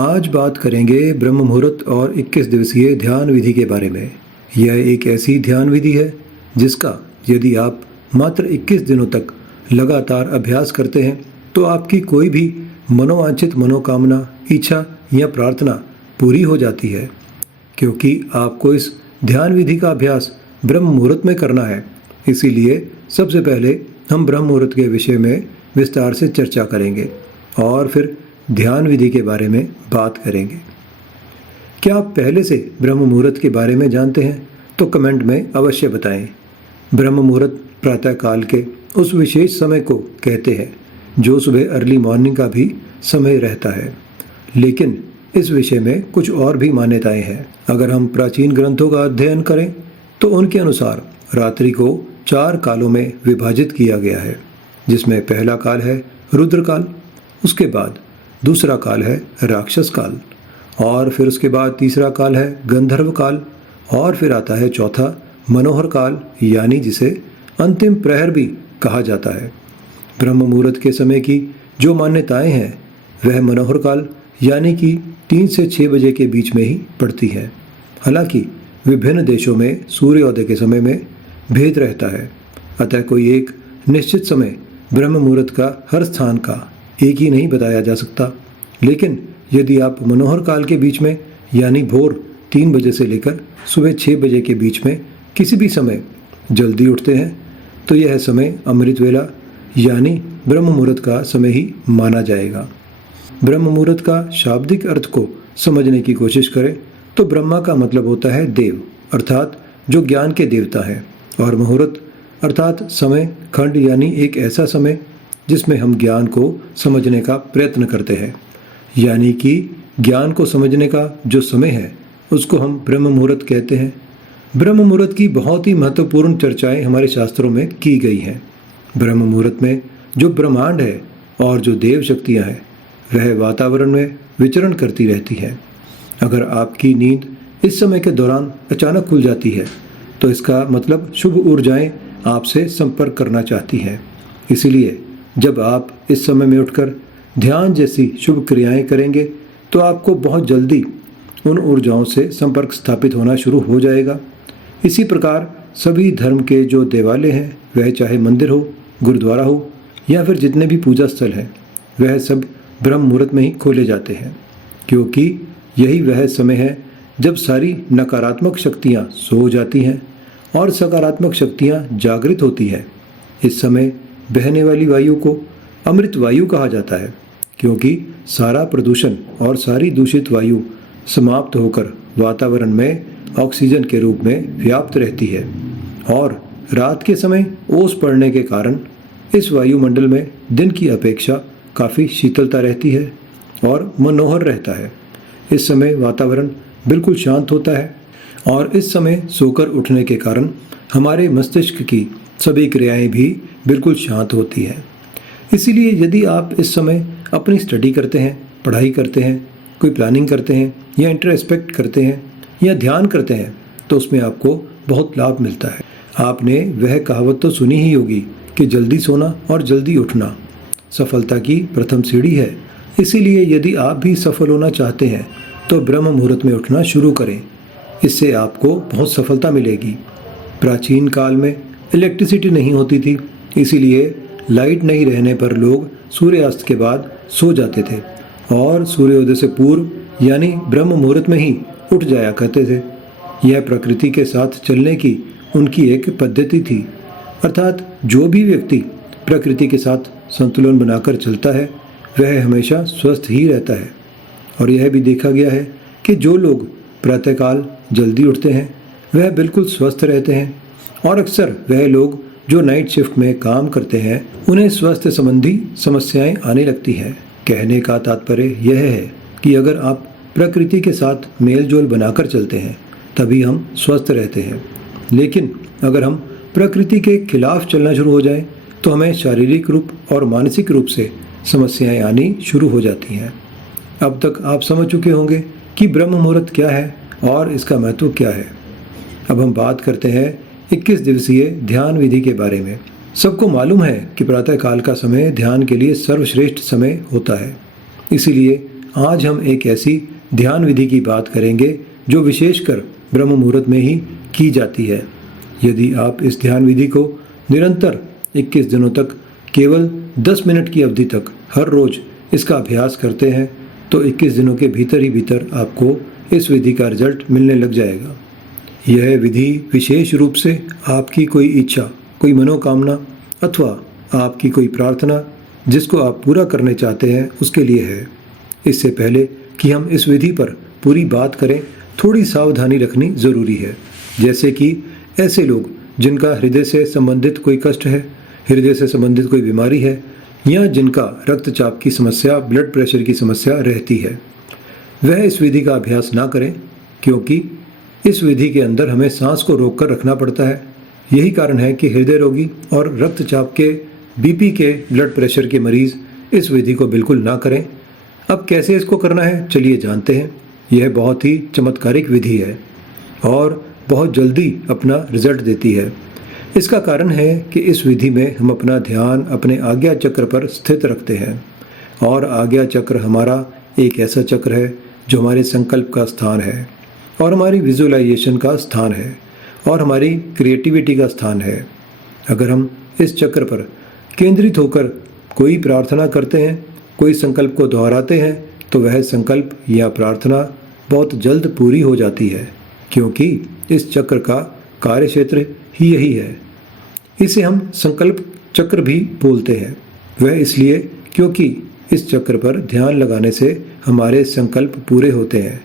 आज बात करेंगे ब्रह्म मुहूर्त और 21 दिवसीय ध्यान विधि के बारे में। यह एक ऐसी ध्यान विधि है जिसका यदि आप मात्र 21 दिनों तक लगातार अभ्यास करते हैं तो आपकी कोई भी मनोवांछित मनोकामना, इच्छा या प्रार्थना पूरी हो जाती है। क्योंकि आपको इस ध्यान विधि का अभ्यास ब्रह्म मुहूर्त में करना है, इसीलिए सबसे पहले हम ब्रह्म मुहूर्त के विषय में विस्तार से चर्चा करेंगे और फिर ध्यान विधि के बारे में बात करेंगे। क्या आप पहले से ब्रह्म मुहूर्त के बारे में जानते हैं? तो कमेंट में अवश्य बताएं। ब्रह्म मुहूर्त प्रातः काल के उस विशेष समय को कहते हैं जो सुबह अर्ली मॉर्निंग का भी समय रहता है। लेकिन इस विषय में कुछ और भी मान्यताएं हैं। अगर हम प्राचीन ग्रंथों का अध्ययन करें तो उनके अनुसार रात्रि को 4 कालों में विभाजित किया गया है, जिसमें पहला काल है रुद्र काल, उसके बाद दूसरा काल है राक्षस काल, और फिर उसके बाद तीसरा काल है गंधर्व काल, और फिर आता है चौथा मनोहर काल, यानी जिसे अंतिम प्रहर भी कहा जाता है। ब्रह्म मुहूर्त के समय की जो मान्यताएं हैं वह मनोहर काल यानी कि 3 से 6 बजे के बीच में ही पड़ती है। हालांकि विभिन्न देशों में सूर्योदय के समय में भेद रहता है, अतः कोई एक निश्चित समय ब्रह्म मुहूर्त का हर स्थान का एक ही नहीं बताया जा सकता। लेकिन यदि आप मनोहर काल के बीच में यानी भोर 3 बजे से लेकर सुबह 6 बजे के बीच में किसी भी समय जल्दी उठते हैं तो यह समय अमृत वेला यानी ब्रह्म मुहूर्त का समय ही माना जाएगा। ब्रह्म मुहूर्त का शाब्दिक अर्थ को समझने की कोशिश करें तो ब्रह्मा का मतलब होता है देव, अर्थात जो ज्ञान के देवता है, और मुहूर्त अर्थात समय खंड यानी एक ऐसा समय जिसमें हम ज्ञान को समझने का प्रयत्न करते हैं। यानी कि ज्ञान को समझने का जो समय है उसको हम ब्रह्म मुहूर्त कहते हैं। ब्रह्म मुहूर्त की बहुत ही महत्वपूर्ण चर्चाएं हमारे शास्त्रों में की गई हैं। ब्रह्म मुहूर्त में जो ब्रह्मांड है और जो देव शक्तियाँ हैं वह वातावरण में विचरण करती रहती है। अगर आपकी नींद इस समय के दौरान अचानक खुल जाती है तो इसका मतलब शुभ ऊर्जाएं आपसे संपर्क करना चाहती हैं। इसीलिए जब आप इस समय में उठकर ध्यान जैसी शुभ क्रियाएं करेंगे तो आपको बहुत जल्दी उन ऊर्जाओं से संपर्क स्थापित होना शुरू हो जाएगा। इसी प्रकार सभी धर्म के जो देवालय हैं, वह चाहे मंदिर हो, गुरुद्वारा हो या फिर जितने भी पूजा स्थल हैं, वह सब ब्रह्म मुहूर्त में ही खोले जाते हैं। क्योंकि यही वह समय है जब सारी नकारात्मक शक्तियाँ सो जाती हैं और सकारात्मक शक्तियाँ जागृत होती हैं। इस समय बहने वाली वायु को अमृत वायु कहा जाता है, क्योंकि सारा प्रदूषण और सारी दूषित वायु समाप्त होकर वातावरण में ऑक्सीजन के रूप में व्याप्त रहती है। और रात के समय ओस पड़ने के कारण इस वायुमंडल में दिन की अपेक्षा काफ़ी शीतलता रहती है और मनोहर रहता है। इस समय वातावरण बिल्कुल शांत होता है और इस समय सोकर उठने के कारण हमारे मस्तिष्क की सभी क्रियाएं भी बिल्कुल शांत होती हैं। इसीलिए यदि आप इस समय अपनी स्टडी करते हैं, पढ़ाई करते हैं, कोई प्लानिंग करते हैं या इंट्रोस्पेक्ट करते हैं या ध्यान करते हैं तो उसमें आपको बहुत लाभ मिलता है। आपने वह कहावत तो सुनी ही होगी कि जल्दी सोना और जल्दी उठना सफलता की प्रथम सीढ़ी है। इसीलिए यदि आप भी सफल होना चाहते हैं तो ब्रह्म मुहूर्त में उठना शुरू करें। इससे आपको बहुत सफलता मिलेगी। प्राचीन काल में इलेक्ट्रिसिटी नहीं होती थी, इसीलिए लाइट नहीं रहने पर लोग सूर्यास्त के बाद सो जाते थे और सूर्योदय से पूर्व यानी ब्रह्म मुहूर्त में ही उठ जाया करते थे। यह प्रकृति के साथ चलने की उनकी एक पद्धति थी। अर्थात जो भी व्यक्ति प्रकृति के साथ संतुलन बनाकर चलता है वह हमेशा स्वस्थ ही रहता है। और यह भी देखा गया है कि जो लोग प्रातःकाल जल्दी उठते हैं वह बिल्कुल स्वस्थ रहते हैं, और अक्सर वह लोग जो नाइट शिफ्ट में काम करते हैं उन्हें स्वास्थ्य संबंधी समस्याएं आने लगती हैं। कहने का तात्पर्य यह है कि अगर आप प्रकृति के साथ मेल जोल बनाकर चलते हैं तभी हम स्वस्थ रहते हैं। लेकिन अगर हम प्रकृति के खिलाफ चलना शुरू हो जाएं तो हमें शारीरिक रूप और मानसिक रूप से समस्याएं आनी शुरू हो जाती हैं। अब तक आप समझ चुके होंगे कि ब्रह्म मुहूर्त क्या है और इसका महत्व क्या है। अब हम बात करते हैं 21 दिवसीय ध्यान विधि के बारे में। सबको मालूम है कि प्रातः काल का समय ध्यान के लिए सर्वश्रेष्ठ समय होता है। इसीलिए आज हम एक ऐसी ध्यान विधि की बात करेंगे जो विशेषकर ब्रह्म मुहूर्त में ही की जाती है। यदि आप इस ध्यान विधि को निरंतर 21 दिनों तक केवल 10 मिनट की अवधि तक हर रोज इसका अभ्यास करते हैं तो 21 दिनों के भीतर ही भीतर आपको इस विधि का रिजल्ट मिलने लग जाएगा। यह विधि विशेष रूप से आपकी कोई इच्छा, कोई मनोकामना अथवा आपकी कोई प्रार्थना जिसको आप पूरा करने चाहते हैं उसके लिए है। इससे पहले कि हम इस विधि पर पूरी बात करें, थोड़ी सावधानी रखनी ज़रूरी है। जैसे कि ऐसे लोग जिनका हृदय से संबंधित कोई कष्ट है, हृदय से संबंधित कोई बीमारी है या जिनका रक्तचाप की समस्या, ब्लड प्रेशर की समस्या रहती है, वह इस विधि का अभ्यास ना करें, क्योंकि इस विधि के अंदर हमें सांस को रोक कर रखना पड़ता है। यही कारण है कि हृदय रोगी और रक्तचाप के, बीपी के, ब्लड प्रेशर के मरीज़ इस विधि को बिल्कुल ना करें। अब कैसे इसको करना है, चलिए जानते हैं। यह बहुत ही चमत्कारिक विधि है और बहुत जल्दी अपना रिजल्ट देती है। इसका कारण है कि इस विधि में हम अपना ध्यान अपने आज्ञा चक्र पर स्थित रखते हैं और आज्ञा चक्र हमारा एक ऐसा चक्र है जो हमारे संकल्प का स्थान है और हमारी विजुअलाइजेशन का स्थान है और हमारी क्रिएटिविटी का स्थान है। अगर हम इस चक्र पर केंद्रित होकर कोई प्रार्थना करते हैं, कोई संकल्प को दोहराते हैं, तो वह संकल्प या प्रार्थना बहुत जल्द पूरी हो जाती है, क्योंकि इस चक्र का कार्य क्षेत्र ही यही है। इसे हम संकल्प चक्र भी बोलते हैं। वह इसलिए क्योंकि इस चक्र पर ध्यान लगाने से हमारे संकल्प पूरे होते हैं।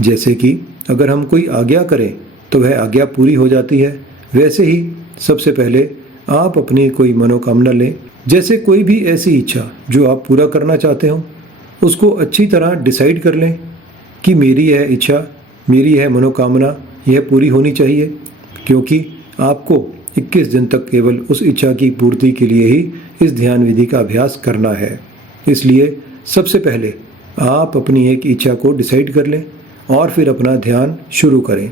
जैसे कि अगर हम कोई आज्ञा करें तो वह आज्ञा पूरी हो जाती है, वैसे ही सबसे पहले आप अपनी कोई मनोकामना लें। जैसे कोई भी ऐसी इच्छा जो आप पूरा करना चाहते हो, उसको अच्छी तरह डिसाइड कर लें कि मेरी यह इच्छा, मेरी यह मनोकामना, यह पूरी होनी चाहिए, क्योंकि आपको 21 दिन तक केवल उस इच्छा की पूर्ति के लिए ही इस ध्यान विधि का अभ्यास करना है। इसलिए सबसे पहले आप अपनी एक इच्छा को डिसाइड कर लें और फिर अपना ध्यान शुरू करें।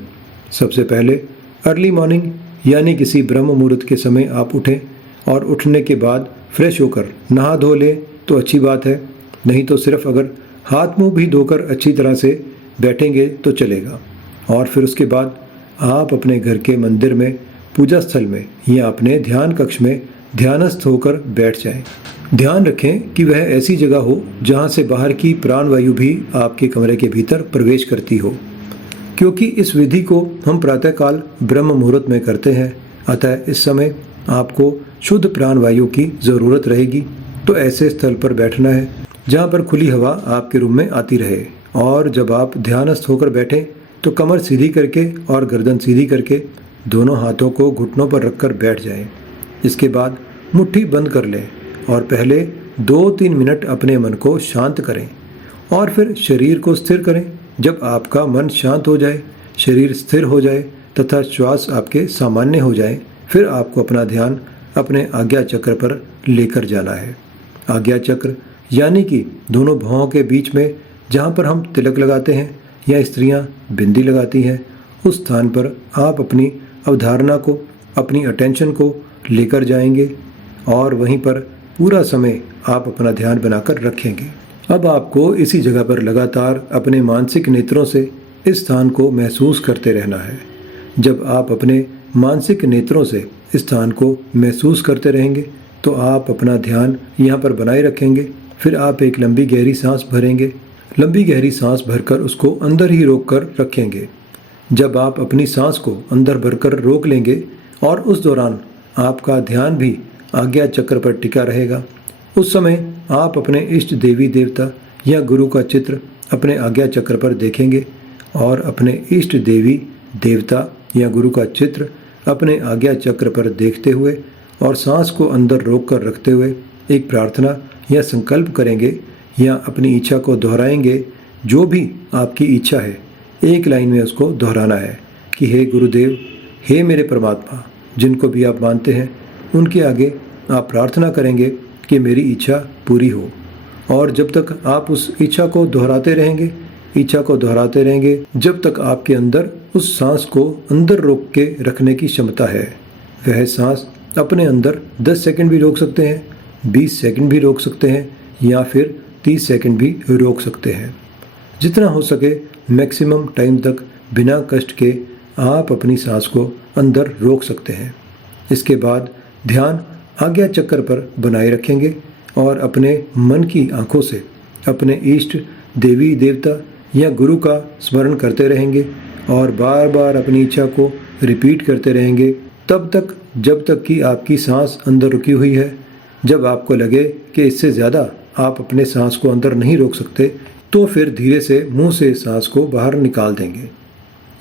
सबसे पहले अर्ली मॉर्निंग यानी किसी ब्रह्म मुहूर्त के समय आप उठें और उठने के बाद फ्रेश होकर नहा धो लें तो अच्छी बात है, नहीं तो सिर्फ अगर हाथ मुंह भी धोकर अच्छी तरह से बैठेंगे तो चलेगा। और फिर उसके बाद आप अपने घर के मंदिर में, पूजा स्थल में या अपने ध्यान कक्ष में ध्यानस्थ होकर बैठ जाएं। ध्यान रखें कि वह ऐसी जगह हो जहां से बाहर की प्राणवायु भी आपके कमरे के भीतर प्रवेश करती हो, क्योंकि इस विधि को हम प्रातःकाल ब्रह्म मुहूर्त में करते हैं। अतः इस समय आपको शुद्ध प्राणवायु की ज़रूरत रहेगी, तो ऐसे स्थल पर बैठना है जहाँ पर खुली हवा आपके रूम में आती रहे। और जब आप ध्यानस्थ होकर बैठें तो कमर सीधी करके और गर्दन सीधी करके दोनों हाथों को घुटनों पर रखकर बैठ जाएं। इसके बाद मुट्ठी बंद कर लें और पहले 2-3 मिनट अपने मन को शांत करें और फिर शरीर को स्थिर करें। जब आपका मन शांत हो जाए, शरीर स्थिर हो जाए तथा श्वास आपके सामान्य हो जाए, फिर आपको अपना ध्यान अपने आज्ञा चक्र पर लेकर जाना है। आज्ञा चक्र यानी कि दोनों भौहों के बीच में जहाँ पर हम तिलक लगाते हैं या स्त्रियाँ बिंदी लगाती हैं, उस स्थान पर आप अपनी अवधारणा को, अपनी अटेंशन को लेकर जाएंगे और वहीं पर पूरा समय आप अपना ध्यान बनाकर रखेंगे। अब आपको इसी जगह पर लगातार अपने मानसिक नेत्रों से इस स्थान को महसूस करते रहना है। जब आप अपने मानसिक नेत्रों से इस स्थान को महसूस करते रहेंगे तो आप अपना ध्यान यहाँ पर बनाए रखेंगे। फिर आप एक लंबी गहरी सांस भरेंगे, लंबी गहरी सांस भरकर उसको अंदर ही रोक कर रखेंगे। जब आप अपनी सांस को अंदर भरकर रोक लेंगे और उस दौरान आपका ध्यान भी आज्ञा चक्र पर टिका रहेगा, उस समय आप अपने इष्ट देवी देवता या गुरु का चित्र अपने आज्ञा चक्र पर देखेंगे और अपने इष्ट देवी देवता या गुरु का चित्र अपने आज्ञा चक्र पर देखते हुए और सांस को अंदर रोक कर रखते हुए एक प्रार्थना या संकल्प करेंगे या अपनी इच्छा को दोहराएंगे। जो भी आपकी इच्छा है एक लाइन में उसको दोहराना है कि हे गुरुदेव, हे मेरे परमात्मा, जिनको भी आप मानते हैं उनके आगे आप प्रार्थना करेंगे कि मेरी इच्छा पूरी हो। और जब तक आप उस इच्छा को दोहराते रहेंगे, इच्छा को दोहराते रहेंगे, जब तक आपके अंदर उस सांस को अंदर रोक के रखने की क्षमता है। वह सांस अपने अंदर 10 सेकंड भी रोक सकते हैं, 20 सेकंड भी रोक सकते हैं या फिर 30 सेकंड भी रोक सकते हैं। जितना हो सके मैक्सिमम टाइम तक बिना कष्ट के आप अपनी सांस को अंदर रोक सकते हैं। इसके बाद ध्यान आज्ञा चक्र पर बनाए रखेंगे और अपने मन की आंखों से अपने इष्ट देवी देवता या गुरु का स्मरण करते रहेंगे और बार बार अपनी इच्छा को रिपीट करते रहेंगे तब तक जब तक कि आपकी सांस अंदर रुकी हुई है। जब आपको लगे कि इससे ज़्यादा आप अपने सांस को अंदर नहीं रोक सकते तो फिर धीरे से मुंह से सांस को बाहर निकाल देंगे।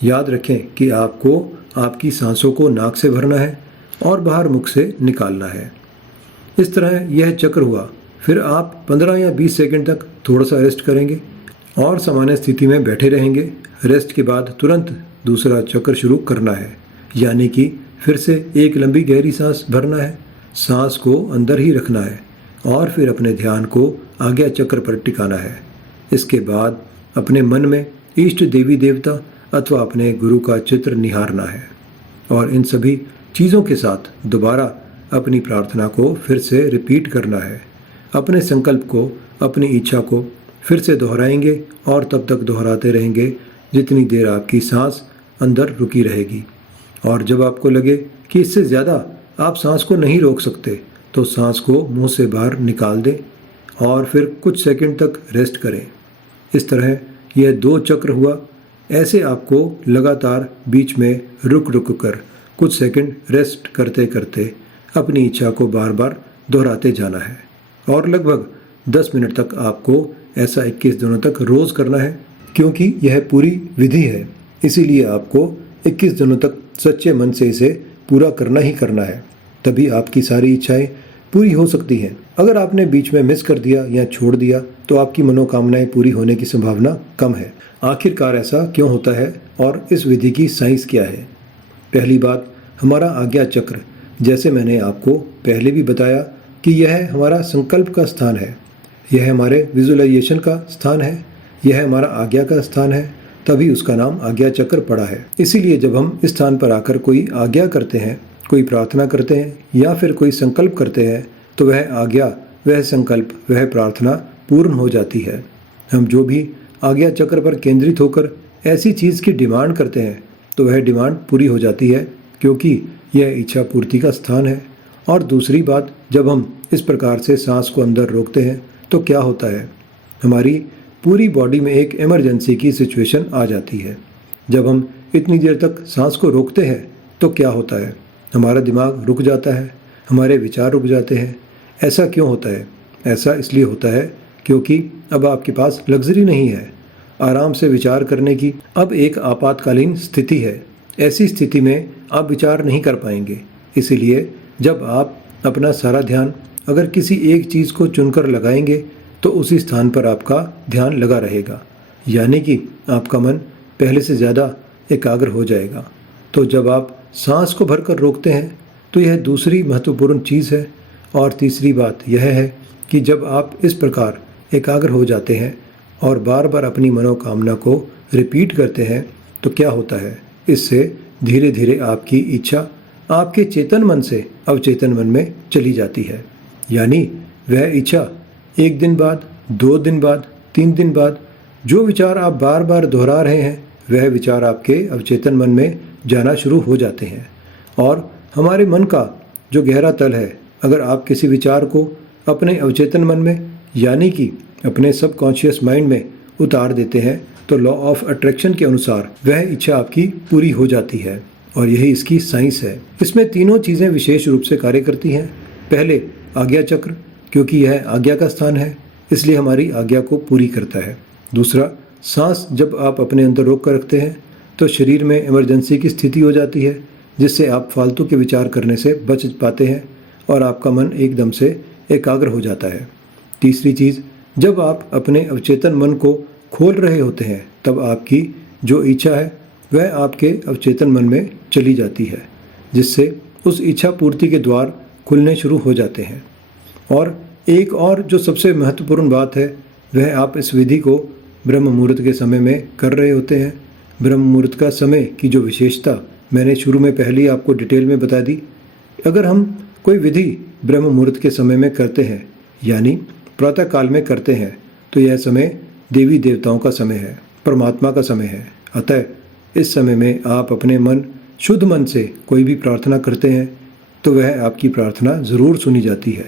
याद रखें कि आपको आपकी सांसों को नाक से भरना है और बाहर मुख से निकालना है। इस तरह यह चक्र हुआ। फिर आप 15 या 20 सेकंड तक थोड़ा सा रेस्ट करेंगे और सामान्य स्थिति में बैठे रहेंगे। रेस्ट के बाद तुरंत दूसरा चक्र शुरू करना है, यानी कि फिर से एक लंबी गहरी सांस भरना है, सांस को अंदर ही रखना है और फिर अपने ध्यान को आज्ञा चक्र पर टिकाना है। इसके बाद अपने मन में इष्ट देवी देवता अथवा अपने गुरु का चित्र निहारना है और इन सभी चीज़ों के साथ दोबारा अपनी प्रार्थना को फिर से रिपीट करना है। अपने संकल्प को, अपनी इच्छा को फिर से दोहराएंगे और तब तक दोहराते रहेंगे जितनी देर आपकी सांस अंदर रुकी रहेगी। और जब आपको लगे कि इससे ज़्यादा आप सांस को नहीं रोक सकते तो सांस को मुंह से बाहर निकाल दें और फिर कुछ सेकंड तक रेस्ट करें। इस तरह यह 2 चक्र हुआ। ऐसे आपको लगातार बीच में रुक रुक कर कुछ सेकंड रेस्ट करते करते अपनी इच्छा को बार बार दोहराते जाना है और लगभग 10 मिनट तक आपको ऐसा 21 दिनों तक रोज़ करना है। क्योंकि यह पूरी विधि है, इसीलिए आपको 21 दिनों तक सच्चे मन से इसे पूरा करना ही करना है। तभी आपकी सारी इच्छाएं पूरी हो सकती हैं। अगर आपने बीच में मिस कर दिया या छोड़ दिया तो आपकी मनोकामनाएं पूरी होने की संभावना कम है। आखिरकार ऐसा क्यों होता है और इस विधि की साइंस क्या है? पहली बात, हमारा आज्ञा चक्र, जैसे मैंने आपको पहले भी बताया कि यह हमारा संकल्प का स्थान है, यह हमारे विजुअलाइजेशन का स्थान है, यह हमारा आज्ञा का स्थान है, तभी उसका नाम आज्ञा चक्र पड़ा है। इसीलिए जब हम इस स्थान पर आकर कोई आज्ञा करते हैं, कोई प्रार्थना करते हैं या फिर कोई संकल्प करते हैं तो वह आज्ञा, वह संकल्प, वह प्रार्थना पूर्ण हो जाती है। हम जो भी आज्ञा चक्र पर केंद्रित होकर ऐसी चीज़ की डिमांड करते हैं तो वह डिमांड पूरी हो जाती है, क्योंकि यह इच्छा पूर्ति का स्थान है। और दूसरी बात, जब हम इस प्रकार से सांस को अंदर रोकते हैं तो क्या होता है, हमारी पूरी बॉडी में एक इमरजेंसी की सिचुएशन आ जाती है। जब हम इतनी देर तक सांस को रोकते हैं तो क्या होता है, हमारा दिमाग रुक जाता है, हमारे विचार रुक जाते हैं। ऐसा क्यों होता है? ऐसा इसलिए होता है क्योंकि अब आपके पास लग्जरी नहीं है आराम से विचार करने की। अब एक आपातकालीन स्थिति है। ऐसी स्थिति में आप विचार नहीं कर पाएंगे। इसीलिए जब आप अपना सारा ध्यान अगर किसी एक चीज़ को चुनकर लगाएंगे तो उसी स्थान पर आपका ध्यान लगा रहेगा, यानी कि आपका मन पहले से ज़्यादा एकाग्र हो जाएगा। तो जब आप सांस को भरकर रोकते हैं तो यह दूसरी महत्वपूर्ण चीज़ है। और तीसरी बात यह है कि जब आप इस प्रकार एकाग्र हो जाते हैं और बार बार अपनी मनोकामना को रिपीट करते हैं तो क्या होता है, इससे धीरे धीरे आपकी इच्छा आपके चेतन मन से अवचेतन मन में चली जाती है। यानी वह इच्छा 1 दिन बाद, 2 दिन बाद, 3 दिन बाद जो विचार आप बार बार दोहरा रहे हैं वह विचार आपके अवचेतन मन में जाना शुरू हो जाते हैं। और हमारे मन का जो गहरा तल है, अगर आप किसी विचार को अपने अवचेतन मन में यानी कि अपने सबकॉन्शियस माइंड में उतार देते हैं तो लॉ ऑफ अट्रैक्शन के अनुसार वह इच्छा आपकी पूरी हो जाती है। और यही इसकी साइंस है। इसमें तीनों चीज़ें विशेष रूप से कार्य करती हैं। पहले आज्ञा चक्र, क्योंकि यह आज्ञा का स्थान है इसलिए हमारी आज्ञा को पूरी करता है। दूसरा, सांस जब आप अपने अंदर रोक कर रखते हैं तो शरीर में इमरजेंसी की स्थिति हो जाती है, जिससे आप फालतू के विचार करने से बच पाते हैं और आपका मन एकदम से एकाग्र हो जाता है। तीसरी चीज़, जब आप अपने अवचेतन मन को खोल रहे होते हैं तब आपकी जो इच्छा है वह आपके अवचेतन मन में चली जाती है, जिससे उस इच्छा पूर्ति के द्वार खुलने शुरू हो जाते हैं। और एक और जो सबसे महत्वपूर्ण बात है वह आप इस विधि को ब्रह्म मुहूर्त के समय में कर रहे होते हैं। ब्रह्म मुहूर्त का समय की जो विशेषता मैंने शुरू में पहले ही आपको डिटेल में बता दी। अगर हम कोई विधि ब्रह्म मुहूर्त के समय में करते हैं यानी प्रातः काल में करते हैं तो यह समय देवी देवताओं का समय है, परमात्मा का समय है। अतः इस समय में आप अपने शुद्ध मन से कोई भी प्रार्थना करते हैं तो वह आपकी प्रार्थना ज़रूर सुनी जाती है।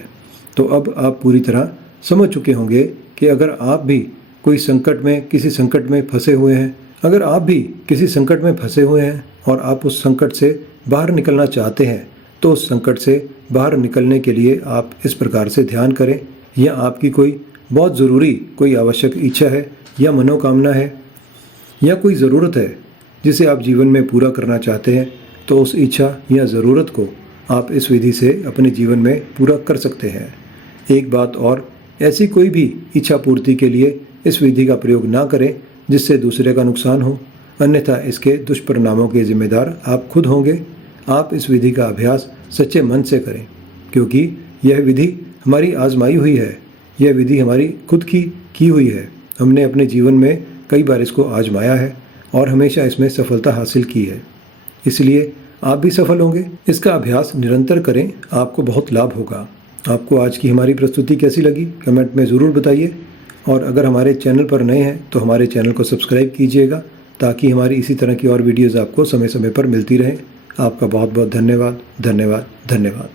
तो अब आप पूरी तरह समझ चुके होंगे कि अगर आप भी कोई संकट में, किसी संकट में फंसे हुए हैं, अगर आप भी किसी संकट में फंसे हुए हैं और आप उस संकट से बाहर निकलना चाहते हैं, तो उस संकट से बाहर निकलने के लिए आप इस प्रकार से ध्यान करें, या आपकी कोई बहुत ज़रूरी, कोई आवश्यक इच्छा है या मनोकामना है या कोई ज़रूरत है जिसे आप जीवन में पूरा करना चाहते हैं, तो उस इच्छा या ज़रूरत को आप इस विधि से अपने जीवन में पूरा कर सकते हैं। एक बात और, ऐसी कोई भी इच्छा पूर्ति के लिए इस विधि का प्रयोग ना करें जिससे दूसरे का नुकसान हो, अन्यथा इसके दुष्परिणामों के जिम्मेदार आप खुद होंगे। आप इस विधि का अभ्यास सच्चे मन से करें, क्योंकि यह विधि हमारी आजमाई हुई है, यह विधि हमारी खुद की हुई है। हमने अपने जीवन में कई बार इसको आजमाया है और हमेशा इसमें सफलता हासिल की है, इसलिए आप भी सफल होंगे। इसका अभ्यास निरंतर करें, आपको बहुत लाभ होगा। आपको आज की हमारी प्रस्तुति कैसी लगी कमेंट में ज़रूर बताइए, और अगर हमारे चैनल पर नए हैं तो हमारे चैनल को सब्सक्राइब कीजिएगा ताकि हमारी इसी तरह की और वीडियोज़ आपको समय समय पर मिलती रहें। आपका बहुत बहुत धन्यवाद, धन्यवाद, धन्यवाद।